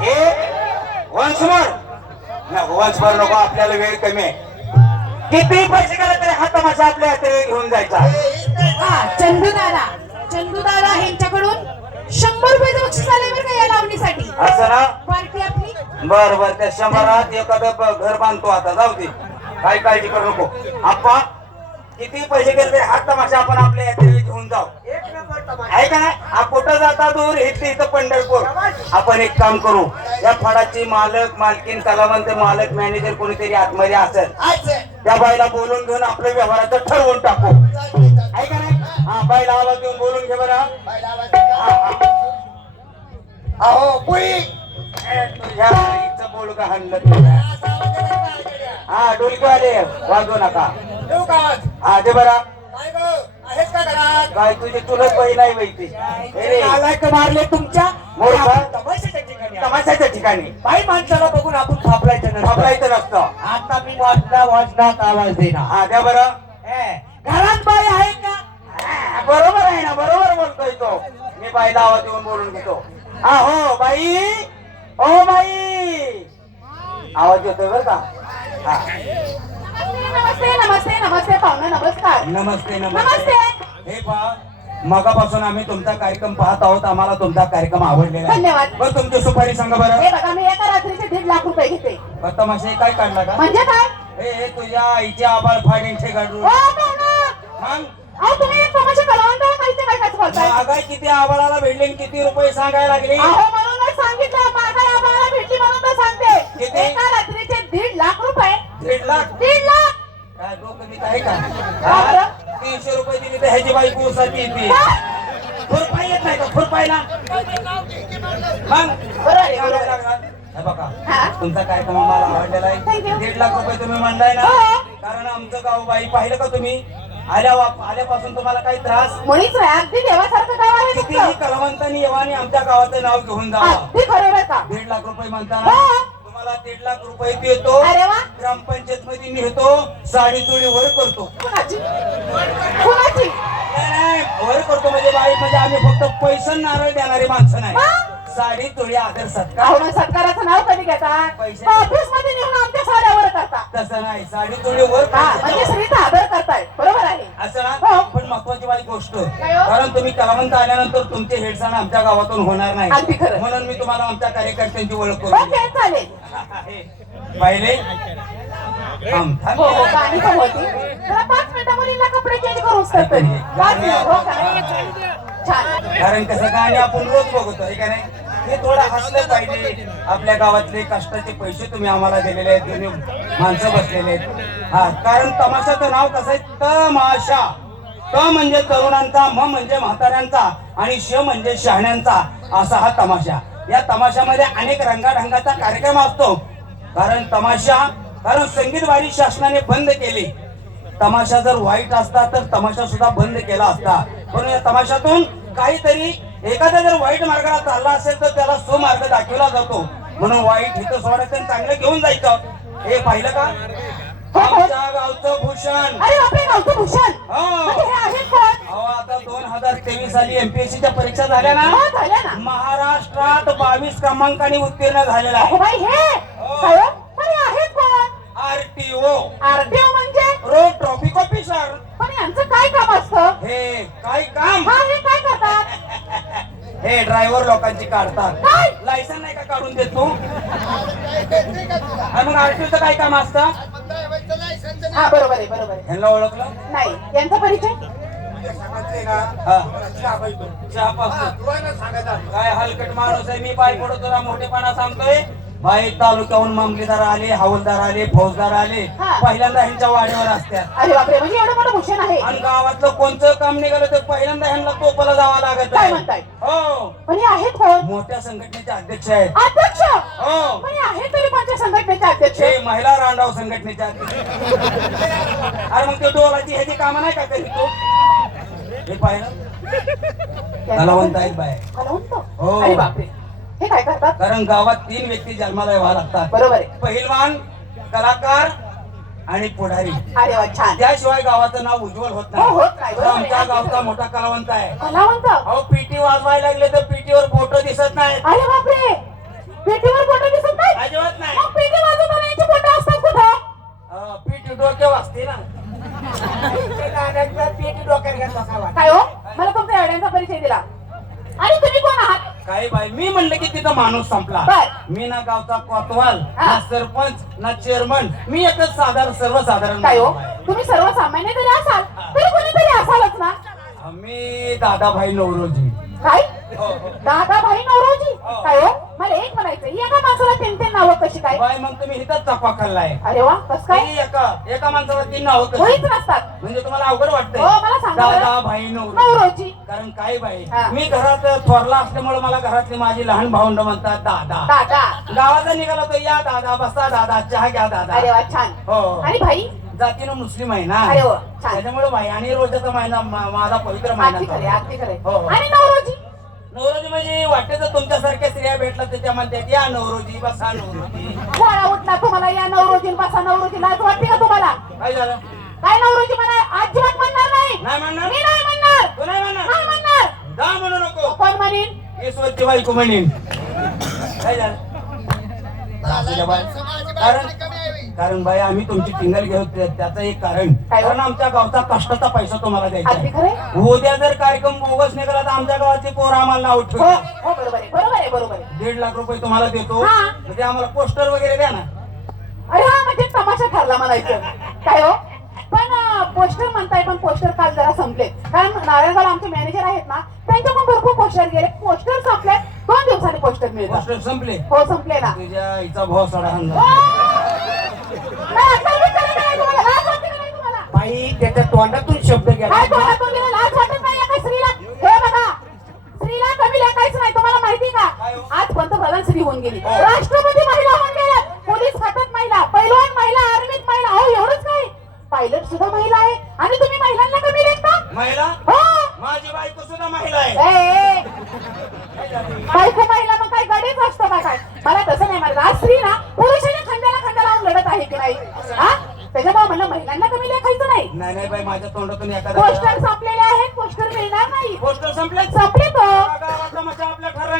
हे वंशभर वंशभर नको आपल्याला वेळ कमी आहे. किती पैसे गेले तरी हा तमाशा आपल्या हाती घेऊन जायचा. हा चंदूदादा. चंदूदादा यांच्याकडून शंभर रुपयाचं बक्षीस बरं का या लावणीसाठी. असं ना? पार्टी आपली. बर बर त्या शंभरात एखादं ब- घर बांधतो आता जाऊ दे. काही काळजी करू नको. आप्पा किती पैसे गेले तरी हा तमाशा आपण आपल्या यात्रेला घेऊन जाऊ. आहे का नाही? कुठं जाता दूर? इथली इथं पंढरपूर. आपण एक काम करू. या फळाची मालक मालकीन कलावंत मालक मॅनेजर कोणीतरी आतमध्ये असेल त्या बाईला बोलून घेऊन आपल्या व्यवहाराचं ठरवून टाकू. आहे का नाही? हा बाईला आवाज देऊन बोलून घे बरं. अहो पुई बोल का ऐकायला? हा डोलकीवाले. वाजवू नका. हा ते बरा. काय तुझी तुलत बहीण आहे माहिती मारले तुमच्या? तमाशाच्या ठिकाणी बाई माणसाला बघून आपण थापलायचं नसतं. थांबलायचं नसतं. आता मी वाजता वाजनात आवाज देणार. हा द्या बरं. घरात बाई आहे का? बरोबर आहे ना बरोबर बोलतोय तो. मी बाईला आवाज देऊन बोलून घेतो. हा हो बाई. हो बाई. आवाज येतोय बरं का? हा. नमस्ते नमस्ते नमस्ते पाहुणे नमस्कार. नमस्ते नमस्ते. हे पहा मगापासून आम्ही तुमचा कार्यक्रम पाहत आहोत आम्हाला तुमचा कार्यक्रम आवडलेला आहे. धन्यवाद. बरं तुमची सुपारी सांगा बरं. हे बघा मी एका रात्रीचे दीड लाख रुपये घेते. बरं, तमाशे काय काढला का? म्हणजे काय? हे हे तुझ्या आईचे आबाळ फाडींचे काढून. ओ पाहुणं. मग? अहो तुम्ही एक तमाशा कलावंत काहीच काय काय बोलताय? महागाई किती आबाळाला भेटले आणि किती रुपये सांगायला लागले? अहो म्हणूनच सांगितलं माझा आम्हाला भेटली म्हणून तर सांगते. किती? एका रात्रीचे दीड लाख रुपये दीड लाख. दीड लाख. काय डोकं बिकं आहे का? हा? तीनशे रुपये दिली तर ह्याची बाई कुसाची येते काय? खुरपाई येत नाही का? खुरपायला मग? बरं. आहे, बरं आहे. लागला. हे बघा हा? तुमचा कार्यक्रम आम्हाला आवडलेला Thank आहे you. दीड लाख रुपये तुम्ही म्हणलाय ना? हो. कारण आमचं गाव बाई पाहिलं का तुम्ही? आल्या आल्यापासून तुम्हाला काही त्रास? मुळीच नाही. अगदी देवासारखं गाव आहे कितीही कलावंतांनी येवानी आमच्या गावाचं नाव घेऊन जावा. अगदी खरं बरं का? दीड लाख रुपये म्हणताना. हो. तुम्हाला दीड लाख रुपये देतो. अरे वा. ग्रामपंचायत मध्ये नेतो साडी चोळी वर करतो. कुणाची? कुणाची? नाही, नाही, वर करतो. म्हणजे बाई म्हणजे आम्ही फक्त पैसे नारळ देणारे माणसं नाही? साडी चोळी आदर सत्कार मग सत्काराचं नाव कधी घेतात पैसे. ऑफिसमध्ये नेऊन आमच्या साड्यावर करता तसं नाही साडी चोळी वर हा करतो. म्हणजे स्त्रीचा आदर करताय बरोबर आहे असं हो. ना पण महत्वाची वाईट गोष्ट काय हो? कारण तुम्ही कलावंत आल्यानंतर तुमचे हेडसाण आमच्या गावातून होणार अगदी नाही. म्हणून मी तुम्हाला आमच्या कार्यकर्त्यांची ओळख करून ओके चालेल. पाहिले थांब, थांब. हो हो गाणी पण होती जरा पाच मिनिटं मुलीला कपडे चेंज करून तरी पाच मिनिट हो का कारण कसं आणि आपण रोज बघतो हे का नाही? हे थोडं हसलं पाहिजे. आपल्या गावातले कष्टाचे पैसे तुम्ही आम्हाला दिलेले आहेत तुम्ही माणसं बसलेले आहेत. हा कारण तमाशाचं नाव कसं आहे? तमाशा. त म्हणजे तरुणांचा म म्हणजे म्हाताऱ्यांचा आणि श म्हणजे शहाण्यांचा असा हा तमाशा. या तमाशामध्ये अनेक रंगाढंगाचा कार्यक्रम असतो. कारण तमाशा कारण संगीतवाडी शासनाने बंद केली. तमाशा जर वाईट असता तर तमाशा सुद्धा बंद केला असता. म्हणून या तमाशातून काहीतरी एखादा जर वाईट मार्गाला चालला असेल तर त्याला सुमार्ग दाखवला जातो. म्हणून वाईट हिथं सोडायचं आणि चांगलं घेऊन जायचं. हे पाहिलं का? आमच्या गावचं भूषण. अरे बापरे गावचं भूषण. हो. म्हणजे हे आहेत कोण? अहो आता दोन हजार तेवीस साली एमपीएससी च्या परीक्षा झाल्या ना? हो झाल्या ना. महाराष्ट्रात बावीस क्रमांकाने उत्तीर्ण झालेला आहे. बाई हे. काय हो? पण हे आहेत कोण? आरटीओ आरटीओ म्हणजे? Road traffic officer. यांचं काय काम असतं? हे काय काम? हा हे काय करतात? हे ड्रायव्हर लोकांची काढतात? लायसन नाही का काढून देत तू? आणि मग आरटीओचं काय काम असतं? हा बरोबर आहे बरोबर आहे. ह्यांना ओळखलं? नाही यांचा परिचय? हा. चहा पाजतो. काय हलकट माणूस आहे मी पाय पडतो तुला मोठेपणा सांगतोय. बाई तालुक्याहून मामलेदार आले हवालदार आले फौजदार आले. हा. पहिल्यांदा ह्यांच्या वाड्यावर असतात अरे बापरे म्हणजे एवढं मोठं भूषण आहे. आणि गावातलं कोणतं काम निघालं तर पहिल्यांदा ह्यांना टोपाला जावं लागत काय आहे. हो. आहेत कोण? मोठ्या संघटनेचे अध्यक्ष आहेत. अध्यक्ष? हो. पण आहेत तरी कोणत्या संघटनेचे अध्यक्ष? ते महिला रांडाव संघटनेच्या अध्यक्ष. अरे मग ते डोलाची ह्याची कामं नाही का करीत तो? हे पाहिलं? कलावंत आहेत बाय कलावंत हो. अरे बापरे. हे काय करतात कारण गावात तीन व्यक्ती जन्माला यावा लागतात. बरोबर आहे. पहिलवान कलाकार आणि पुढारी. अरे वा छान. त्याशिवाय गावाचं नाव उज्ज्वल होत हो, होत नाही. नाही. बरोबर आहे. आमच्या गावचा मोठा कलावंत आहे. कलावंत? अहो पीटी वाजवायला लागले तर पीटीवर फोटो दिसत नाही अरे बापरे पेटीवर माणूस संपला बर. मी ना गावचा कोतवाल हा. ना सरपंच ना चेअरमन मी एकच साधारण सर्वसाधारण काय हो माणूस आहे. तुम्ही सर्वसामान्य तरी असाल तरी कोणीतरी असालच ना मी दादाभाई नवरोजी काय हो, हो. दादाभाई नवरोजी हो. काय हो मला एक म्हणायचं एका माणसाला तीन तीन बाय मग तुम्ही इथंच चपा खाल्लाय. अरे वा कस काय? एका एका माणसाला तीन नावं? होईच नसतात म्हणजे तुम्हाला अवघड वाटतंय. हो, मला सांगा बरं. दादा भाई नवरोजी नवरोजी. कारण काय बाई हा. मी घरात थोरला असल्यामुळे मला घरातली माझी लहान भावंड म्हणतात दादा. दादा. गावाचा निघाला तो या दादा बसा दादा चहा घ्या अरे दादा वा छान. हो. आणि भाई? जातीनं मुस्लिम आहे ना. अरे वा, छान. त्याच्यामुळे भाई आणि रोजाचा महिना मा- माझा पवित्र अगदी खरे महिना अगदी खरे हो, हो. आणि नवरोजी नवरोजी म्हणजे वाटते तर स्त्रिया भेटला त्याच्या म्हणतात या नवरोजी बसा नवरोजी. गोळा उठला तुम्हाला या नवरोजी बसा नवरोजी लाज वाटते का तुम्हाला? काय झालं? काय नवरोजी म्हणा अजिबात म्हणणार नाही. नाही म्हणणार? मी नाही म्हणणार. तू नाही म्हणणार? नाही म्हणणार. जा म्हणू नको? कोण म्हणीन? ईश्वरची बायको म्हणेन. काय झालं. कारण कारण बाई आम्ही तुमची टिंगल घेऊ त्या- त्याचं एक कारण काय? कारण आमच्या गावचा कष्टाचा पैसा तुम्हाला द्यायचा अगदी आहे. खरे उद्या जर कार्यक्रम बोगस निघाला तर आमच्या गावाचे पोर आम्हाला नाव हो ठेवतात हो बरोबर आहे. बरोबर आहे बरोबर आहे. दीड लाख रुपये तुम्हाला देतो. हा. म्हणजे आम्हाला पोस्टर वगैरे द्या ना. अरे हा म्हणजे तमाशा ठरला म्हणायचं. काय हो? पण पोस्टर म्हणताय पण पोस्टर काल जरा संपले कारण नारायणगाव आमचे मॅनेजर आहेत ना त्यांच्याकडून भरपूर पोस्टर गेले. पोस्टर संपले दोन दिवसांनी पोस्टर मिळतात. पोस्टर संपले. हो संपले ना. तुझ्या आईचा भाव सडा! हंगा. नाही, आता मी करत नाही तुम्हाला. लाज वाटते का नाही तुम्हाला? बाई त्याच्या तोंडातून शब्द काय गेला तोंडातून गेला? लाज वाटत नाही स्त्रीला? हे बघा. स्त्रीला कमी लेखायचं नाही माहिती का? हो? आज पंतप्रधान स्त्री होऊन गेली. हो. राष्ट्रपती महिला होऊन गेल्या पोलीस खात्यात महिला पैलवान महिला आर्मीत महिला. अहो एवढंच काय पायलट सुद्धा महिला आहे. आणि तुम्ही महिलांना कमी लेखता महिला? हो. माझी बायको सुद्धा महिला आहे. बायको महिला मग काय गडीच असतं का काय? मला तसं नाही म्हणत आज स्त्री ना पुरुषाने खांद्याला खांदा लावून लढत आहे की नाही? हा? त्याच्यामुळे म्हणलं महिलांना कमी लेखायचं नाही. नाही नाही बाई माझ्या तोंडातून एखादा पोस्टर संपलेले आहेत. पोस्टर मिळणार नाही. पोस्टर संपले संपले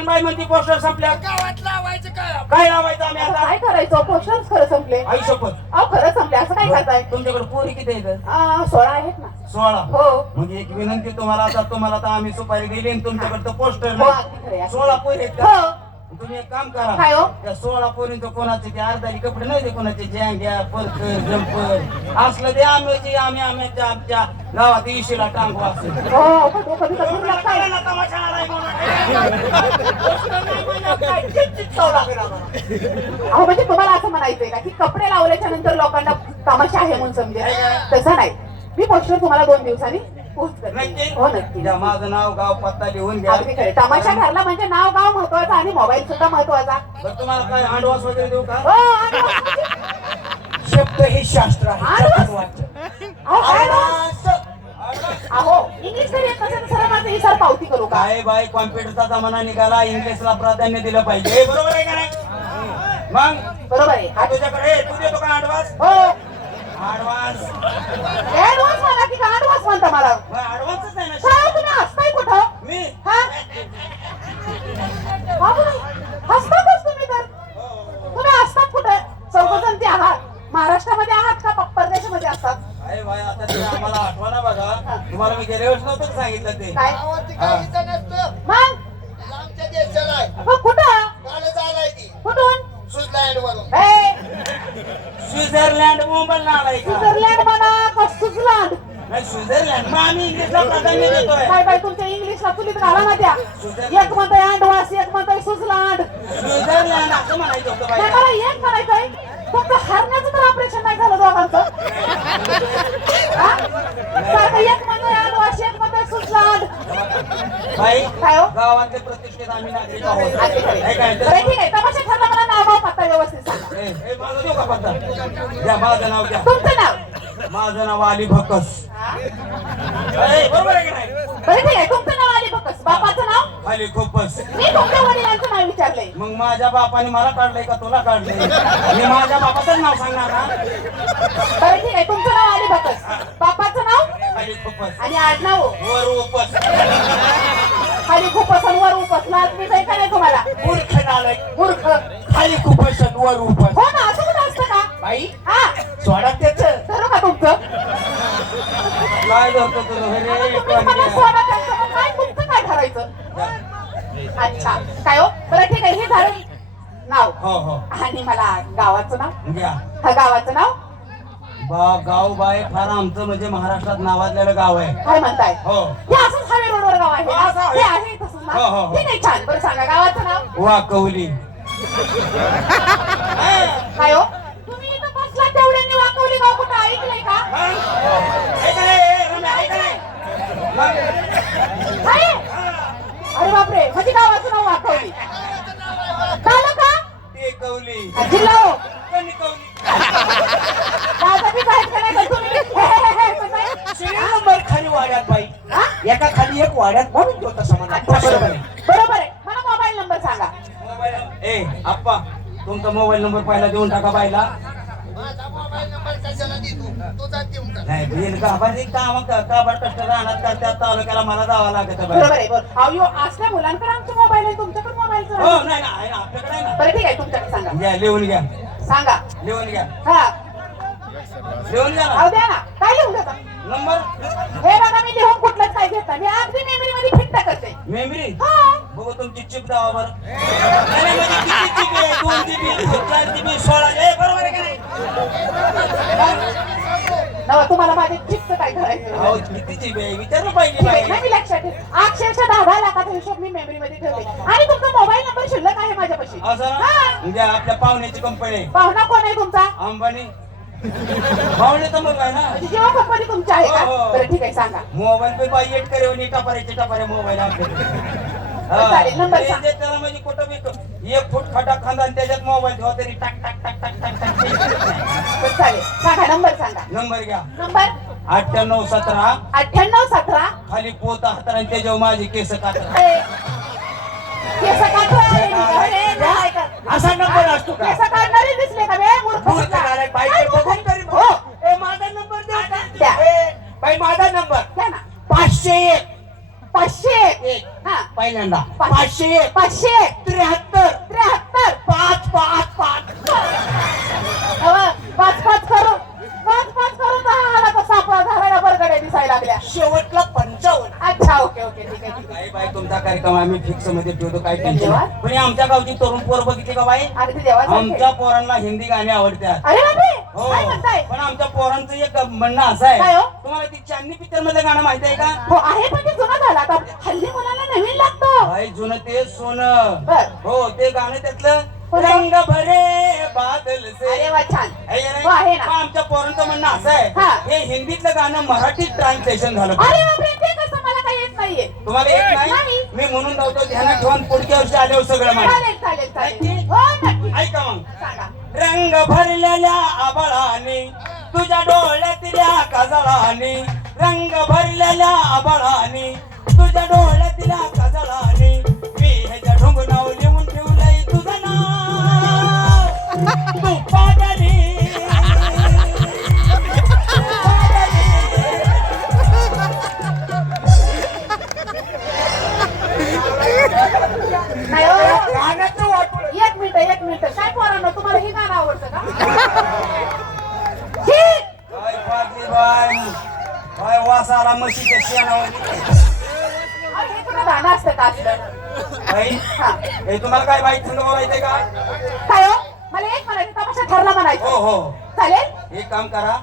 ठरवून बाई म्हणती पोस्टर संपल्या गावात लावायचं काय काय लावायचं आम्ही आता काय करायचं पोस्टर खरं संपले आई शपथ अहो खरं संपले असं काय करताय तुमच्याकडे पोरी किती आहेत आ, सोळा आहेत ना सोळा हो म्हणजे एक विनंती तुम्हाला आता तुम्हाला आता आम्ही सुपारी दिली आणि तुमच्याकडे तर पोस्टर हो, अगदी खरं आहे. नाही सोळा पोरी आहेत हो का तुम्ही एक काम करा काय हो? त्या सोळा पोरींचं कोणाचे ते अर्धारी कपडे नाही ते कोणाचे जँग्या परकर जम्पर असलं ते आम्ही आम्ही आम्ही आमच्या गावात इशीला टांगू असेल हो कधी कधी कधी लागताय अहो म्हणजे तुम्हाला असं म्हणायचंय का की कपडे लावल्याच्या नंतर लोकांना तमाशा आहे म्हणून समजेल तसं नाही. मी पोस्टर तुम्हाला दोन दिवसांनी पोस्ट करते. हो नक्की. माझं नाव गाव पत्ता लिहून घ्या. अगदी खरं. तमाशा ठरला म्हणजे नाव गाव महत्त्वाचा आणि मोबाईल सुद्धा महत्त्वाचा. बरं, तुम्हाला काय हँडवॉश वगैरे देऊ का? हो आणि शब्द हे शास्त्र आहे. अहो, काय हो? तर सर पावती करू का? काय बाय कॉम्प्युटरचा जमाना निघाला इंग्लिशला प्राधान्य दिलं पाहिजे. बरोबर आहे का नाही? मग? बरोबर आहे. हा तुझ्याकडे तू देतो का ऍडव्हान्स हो. ऍडव्हान्स ऍडव्हान्स म्हणा की ऍडव्हान्स म्हणता मला? ऍडव्हान्सच आहे ना? काय तुम्ही असताय कुठं? मी? हा? हा बरं. हसतातच तुम्ही तर. तुम्ही असतात कुठे? चौघजण ते आहात. महाराष्ट्रामध्ये आहात का? प- परदेशामध्ये असतात? काय बाय आता ते आम्हाला आठवणा बघा. तुम्हाला मी गेल्या वेळेस नव्हतं का सांगितलं ते. काय? गावात काही इथं नसतं. मग? आमच्या देशाला आहे. मग कुठं? कालच आलाय ती कुठून? स्वित्झर्लंड स्वित्झर्लंड मुंबई आलाय का? स्वित्झर्लंड म्हणा का स्वित्झर्लंड? नाही स्वित्झर्लंड. मग आम्ही इंग्लिशला प्राधान्य देतोय. काय बाय तुमच्या इंग्लिशला चुलीत घाला ना त्या. एक म्हणतोय अँडवास एक म्हणतोय स्वित्झर्लंड. स्वित्झर्लंड असं म्हणायचं होतं नाही, बाई मला एक म्हणायचंय फक्त हरण्याचं तर ऑपरेशन नाही झालं. दोघांचं एक म्हणतोय अँडवास एक म्हणतोय स्वित्झर्लंड बाई काय हो? गावातले प्रतिष्ठित आम्ही नागरिक आहोत. अगदी खरं हे काय? आहे. बरं, ठीक आहे. तमाशा ठरला मला नाव गाव पत्ता व्यवस्थित. सांगा. ए, ए, माझं देऊ का पत्ता? द्या माझं नाव द्या तुमचं नाव? माझं नाव अली भक्कस. हा? ए, बरोबर आहे की नाही? बरं ठीक आहे. तुमचं नाव आली बघस बापाचं अली खूपच. मी तुमच्या वडिलांचं नाव विचारलंय. मग माझ्या बापाने मला काढलंय का तुला काढलंय? मी माझ्या बापाचं नाव सांगणार ना? बरं ठीक आहे. तुमचं नाव आली बघस बापाचं नाव? अली खूपच. आणि आडनाव? वर उपस. खाली खूप असन वर उपस. लाज मी काय नाही तुम्हाला? मूर्ख नालायक. मूर्ख. खाली खूप असत वर उपर हो ना असं कुठं असतं का? बाई हा. सोडा त्याच. धरू का तुमचं? काय धरतो तुम्ही मला सोडा त्यांचं, मग काय तुमचं काय ठरायचं अच्छा. काय हो? बरं ठीक आहे. हे झालं नाव. हो हो. आणि मला गावाचं नाव. घ्या. हा गावाचं नाव? बा गाव बाय फार आमचं म्हणजे महाराष्ट्रात नावाजलेलं गाव आहे. काय म्हणताय. हो. हे असंच हवे रोडवर गाव आहे. हो, असं आहे. हे आहे तसंच ना? हो, हो, हो. ठीक आहे छान. बरं सांगा. गावाचं नाव? वा कवली काय हो? तुम्ही इथं बसला तेवढ्यांनी वाकवली गाव कुठं? ऐकलंय का? अरे बापरे म्हणजे गावाचं नाव वाकवली. झालं का? ते कवली जिल्हा हो. कवली का नाही तुम्ही? सिरियल नंबर खाली वाड्यात बाई. हा? एका खाली एक वाड्यात म्हणून तो तसं म्हणा. अच्छा, बरोबर आहे. बरोबर आहे. मला मोबाईल नंबर सांगा. मोबाईल ए आप्पा तुमचा मोबाईल नंबर पहिला देऊन टाका बायला माझा मोबाईल नंबर कशाला देऊन टाक नाही बिल काम काबार कष्ट राहणार करतात तालुक्याला मला जावं लागत बरोबर बाई आहे बरोबर. अहो यो असल्या मुलांकडे आमचे मोबाईल आहे तुमच्याकडे मोबाईल हो नाही ना आहे ना आपल्याकडे आहे ना. बरं ठीक आहे तुमच्याकडे सांगा. घ्या लिहून घ्या. सांगा. लिहून घ्या. हा. लिहून घ्या अहो ना द्या ना. काय लिहून नंबर? हे बघा मी लिहून कुठलंच काय घेत. मी अगदी मेमरी मध्ये फिट करते. मेमरी हा. बघू तुमची चिप दावा बरं. नाही, नाही, म्हणजे किती चिप आहे? दोन जीबी चार जीबी सोळा. ए बरोबर आहे का नाही? तुम्हाला माझे चिप्स काय करायचं? अहो किती जीबी आहे विचारलं पाहिजे ठीक आहे, बाई. नाही मी लक्षात ठेव. अक्षरशः दहा दहा लाखाचा हिशोब मी मेमरी मध्ये ठेवले. आणि तुमचा मोबाईल नंबर शिल्लक आहे माझ्यापाशी. असं? ना हा. म्हणजे आपल्या पाहुण्याची कंपनी आहे पाहुणा कोण आहे तुमचा? अंबानी. पाहुणे तर मग आहे ना. म्हणजे जेव्हा कंपनी तुमची आहे का? हो, हो. बरं ठीक आहे सांगा. मोबाईल पे बाई एट करे टपाऱ्याचे मोबाईल आपल्याकडे हा. चालेल, नंबर ते सांग. जे त्याला म्हणजे कुठं बी तो- एक फूट खटा खांदा आणि त्याच्यात मोबाईल ठेवा तरी टाक टाक टाक टाक टाक. बरं चालेल सांगा नंबर सांगा. नंबर घ्या. नंबर? अठ्ठ्याण्णव सतरा. अठ्ठ्याण्णव सतरा? खाली पोत हातार आणि त्याच्यावर माझे केस कातरा. ए, केस काढणारे अरे, नाही का? असा नंबर असतो का? केस काढणारे दिसले का बे मूर्ख मूर्ख कुठला? झालाय, बाई काय ते बघून तरी हो. ए माझा नंबर द्या. का? ए, बाई माझा नंबर. द्या ना. पाचशे एक. एक हा. पहिल्यांदा. पाच- पाचशे. एक पाचशे. त्र्याहत्तर. त्र्याहत्तर. पाच पाच पाच. पाच पाच करू पाच पाच करून दहा आला तर सापळा झाला बरगड्या दिसायला लागल्या. शेवटला पंचावन्न. अच्छा ओके ओके ठीक आहे ठीक आहे. बाई बाई तुमचा कार्यक्रम आम्ही फिक्समध्ये ठेवतो. काय टेन्शन. नाही. पण हे आमच्या गावची तरुण पोर बघितली का बाई? अगदी आमच्या पोरांना हिंदी गाणी आवडतात. अरे बापरे! हो. काय म्हणताय? पण आमच्या पोरांचं एक म्हणणं असं आहे. हो? तुम्हाला ती चांदणी पिक्चर मधलं गाणं माहिती आहे का? हो आहे पण ते जुनं झालं आता. भाई जुनं ते सोनं बर. हो ते गाणं त्यातलं कोणतं? रंग भरे बादल से अरे वा छान आहे का नाही? हो, आहे ना. मग आमच्या पोरांचं म्हणणं असं हा. आहे हे हिंदीतलं गाणं मराठीत ट्रान्सलेशन झालं अरे बापरे ते कसं मला काही येत नाहीये तुम्हाला येत नाही नाही. मी म्हणून लावतो ध्यानात ठेवून पुढच्या वर्षी आल्यावर सगळं माहिती चालेल चालेल चालेल हो नक्की ऐका मग सांगा रंग भरलेल्या आबळाने तुझ्या डोळ्यातल्या काजळाने रंग भरलेल्या आबळाने तुझ्या वास आला म्हशीच्या शेणावर अरे हे कुठं गाणं असतं का असलं बाई हा. हे तुम्हाला काय बाई थंड बोलायचंय का? काय हो? मला एक म्हणायचं तमाशा ठरला हो म्हणायचं हो. चालेल? एक काम करा.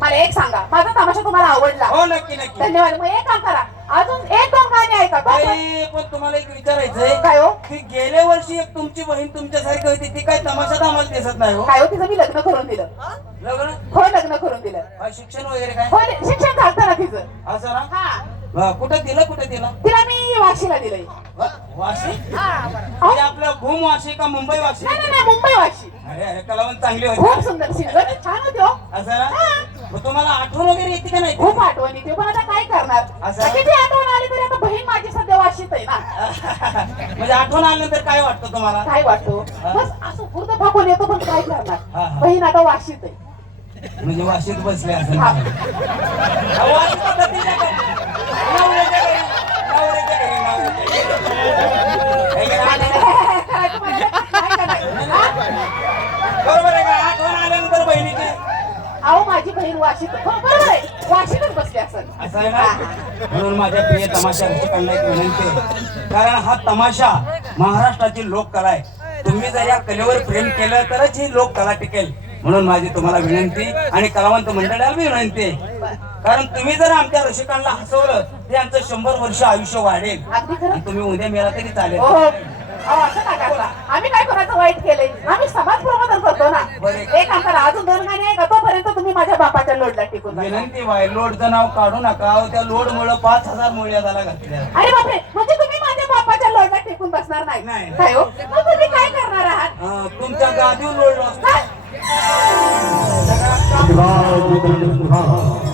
मला एक सांगा. माझा तमाशा तुम्हाला आवडला. हो नक्की नक्की. धन्यवाद. मग एक काम करा. अजून एक दोन गाणी ऐका बस. पण तुम्हाला एक विचारायचंय. काय हो? की गेल्या वर्षी एक तुमची बहीण तुमच्यासारखी होती ती काय तमाशात आम्हाला दिसत नाही हो? काय हो तिचं मी लग्न करून दिलं. लग्न? हो लग्न करून दिलं. शिक्षण वगैरे काय? हो शिक्षण झालं ना तिचं. असं ना? हा. हा, कुठं दिलं कुठं दिलं? तिला मी वाशीला दिलंय. वा- वाशी? हा. म्हणजे आपलं भूम वाशी का मुंबई वाशी? नाही नाही नाही, मुंबई वाशी. अरे अरे कलावंत चांगली खूप होती सुंदर सिंगर. छान होती हो. असं ना? मग तुम्हाला आठवण वगैरे येते का नाही? खूप आठवण येते. पण आता काय करणार? असं? किती आठवण आली तरी आता बहीण माझी सध्या वाशीत आहे ना. म्हणजे आठवण आल्यानंतर काय वाटतं तुम्हाला? काय वाटतो? बस असं पूर्ण फाकून येतो पण काय हा, करणार? हा. बहीण आता वाशीत आहे. म्हणजे वाशीत बसले असं हा. वाशीत आता तिच्या घरी. नवऱ्याच्या घरी. नवऱ्याच्या घरी, नवऱ्याच्या घरी. हे घे ना. नाही, नाही, काय तुम्हाला काय करणार? हा? बरोबर आहे का आठवण आल्यानंतर बहिणीची अहो माझी हो बरोबर आहे. वाशीतच बसली असं असं आहे ना? म्हणून माझ्या प्रिय तमाशा रसिकांना एक विनंती आहे. कारण हा तमाशा महाराष्ट्राची लोककला आहे. तुम्ही जर या कलेवर प्रेम केलं तरच ही लोककला टिकेल. म्हणून माझी तुम्हाला विनंती आणि कलावंत मंडळाला बी विनंती आहे. कारण तुम्ही जर आमच्या रसिकांना हसवलं ते आमचं शंभर वर्ष आयुष्य वाढेल. आणि तुम्ही उद्या मेला तरी चालेल. हो. असं का करता आम्ही काय कोणाचं वाईट केलंय? आम्ही समाज प्रबोधन करतो ना. एक आमचा अजून दोन गाणी आहे का तोपर्यंत तुम्ही माझ्या बापाच्या लोडला टिकून. विनंती बाय लोडचं नाव काढू नका. अहो, त्या लोड मुळे पाच हजार मुळ्याला घातल्या. अरे बापरे म्हणजे तुम्ही माझ्या बापाच्या लोडला टिकून बसणार नाही. नाही. काय हो? मग तुम्ही काय करणार आहात? तुमच्या गादीवर लोड असतो काय? सगळा काम-